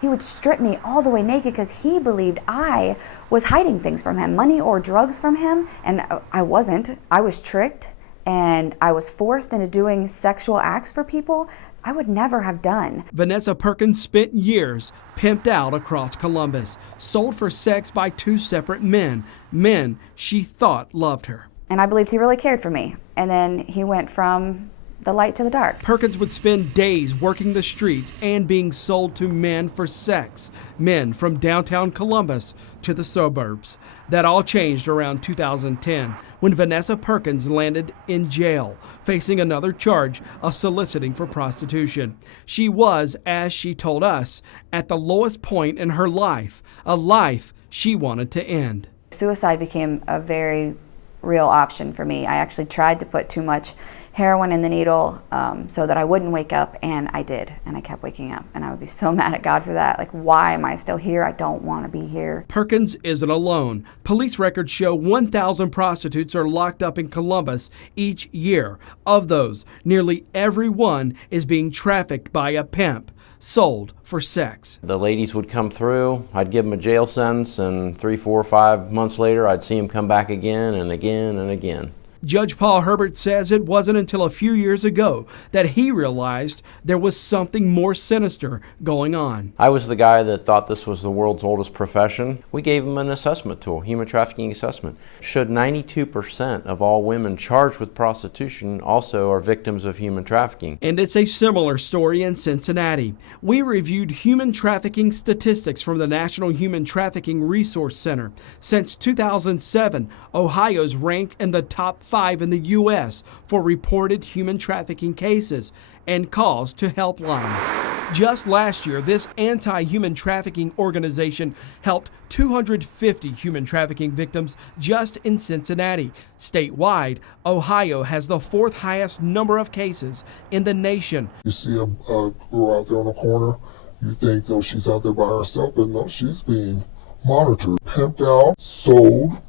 He would strip me all the way naked because he believed I was hiding things from him, money or drugs from him, and I wasn't. I was tricked and I was forced into doing sexual acts for people I would never have done. Vanessa Perkins spent years pimped out across Columbus, sold for sex by 2 separate men she thought loved her. And I believed he really cared for me. And then he went from the light to the dark. Perkins would spend days working the streets and being sold to men for sex, men from downtown Columbus to the suburbs. That all changed around 2010 when Vanessa Perkins landed in jail, facing another charge of soliciting for prostitution. She was, as she told us, at the lowest point in her life, a life she wanted to end. Suicide became a very real option for me. I actually tried to put too much heroin in the needle so that I wouldn't wake up, and I did, and I kept waking up, and I would be so mad at God for that. Like, why am I still here? I don't want to be here. Perkins isn't alone. Police records show 1,000 prostitutes are locked up in Columbus each year. Of those, nearly every one is being trafficked by a pimp, sold for sex. The ladies would come through, I'd give them a jail sentence, and 3, 4, 5 months later, I'd see them come back again and again and again. Judge Paul Herbert says it wasn't until a few years ago that he realized there was something more sinister going on. I was the guy that thought this was the world's oldest profession. We gave him an assessment tool, human trafficking assessment. Showed 92% of all women charged with prostitution also are victims of human trafficking. And it's a similar story in Cincinnati. We reviewed human trafficking statistics from the National Human Trafficking Resource Center. Since 2007, Ohio's ranked in the top 5 in the U.S. for reported human trafficking cases and calls to helplines. Just last year, this anti-human trafficking organization helped 250 human trafficking victims just in Cincinnati. Statewide, Ohio has the 4th highest number of cases in the nation. You see a girl out there on the corner, you think, no, she's out there by herself, but no, she's being monitored, pimped out, sold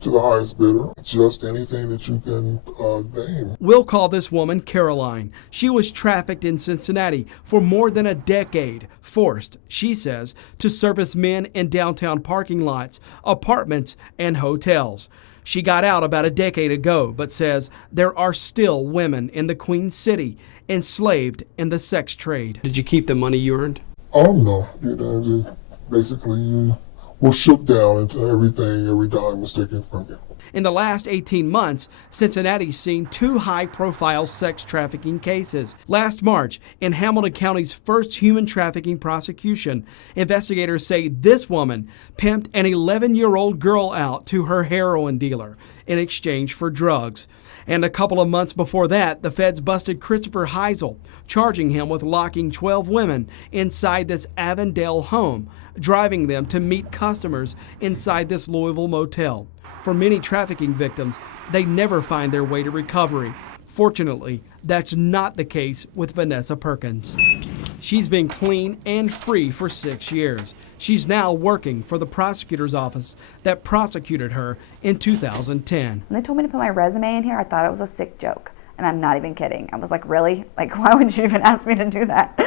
to the highest bidder, just anything that you can name. We'll call this woman Caroline. She was trafficked in Cincinnati for more than a decade, forced, she says, to service men in downtown parking lots, apartments, and hotels. She got out about a decade ago, but says there are still women in the Queen City enslaved in the sex trade. Did you keep the money you earned? Oh, no. You know, just basically you were shook down into everything, every dime was taken from you. In the last 18 months, Cincinnati's seen 2 high-profile sex trafficking cases. Last March, in Hamilton County's first human trafficking prosecution, investigators say this woman pimped an 11-year-old girl out to her heroin dealer in exchange for drugs. And a couple of months before that, the feds busted Christopher Heisel, charging him with locking 12 women inside this Avondale home, driving them to meet customers inside this Louisville motel. For many trafficking victims, they never find their way to recovery. Fortunately, that's not the case with Vanessa Perkins. She's been clean and free for 6 years. She's now working for the prosecutor's office that prosecuted her in 2010. When they told me to put my resume in here, I thought it was a sick joke. And I'm not even kidding. I was like, really? Like, why would you even ask me to do that?